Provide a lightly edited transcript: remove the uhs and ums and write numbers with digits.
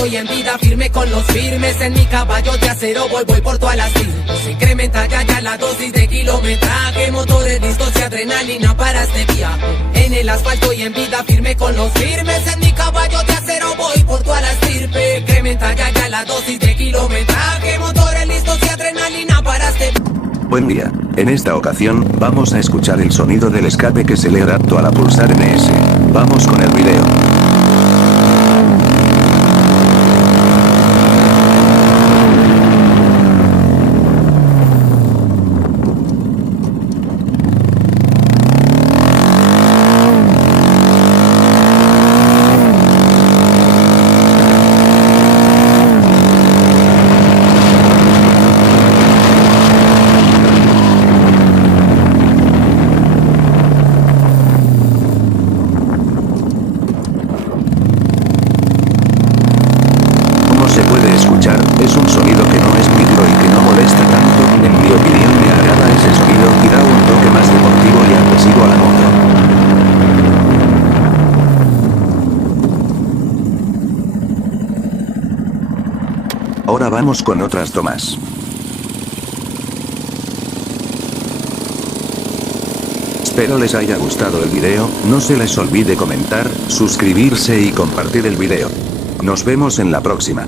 asfalto y en vida firme con los firmes. En mi caballo de acero voy por todas las firmes. Se incrementa ya la dosis de kilometraje, motores listos y adrenalina para este viaje. En el asfalto y en vida firme con los firmes. En mi caballo de acero voy por todas las firmes. Incrementa ya la dosis de kilometraje, motores listos y adrenalina para este. Buen día. En esta ocasión, vamos a escuchar el sonido del escape que se le adaptó a la Pulsar NS. Vamos con el video. Se puede escuchar, es un sonido que no es micro y que no molesta tanto. En mi opinión me agrada ese sonido y da un toque más deportivo y agresivo a la moto. Ahora vamos con otras tomas. Espero les haya gustado el video, no se les olvide comentar, suscribirse y compartir el video. Nos vemos en la próxima.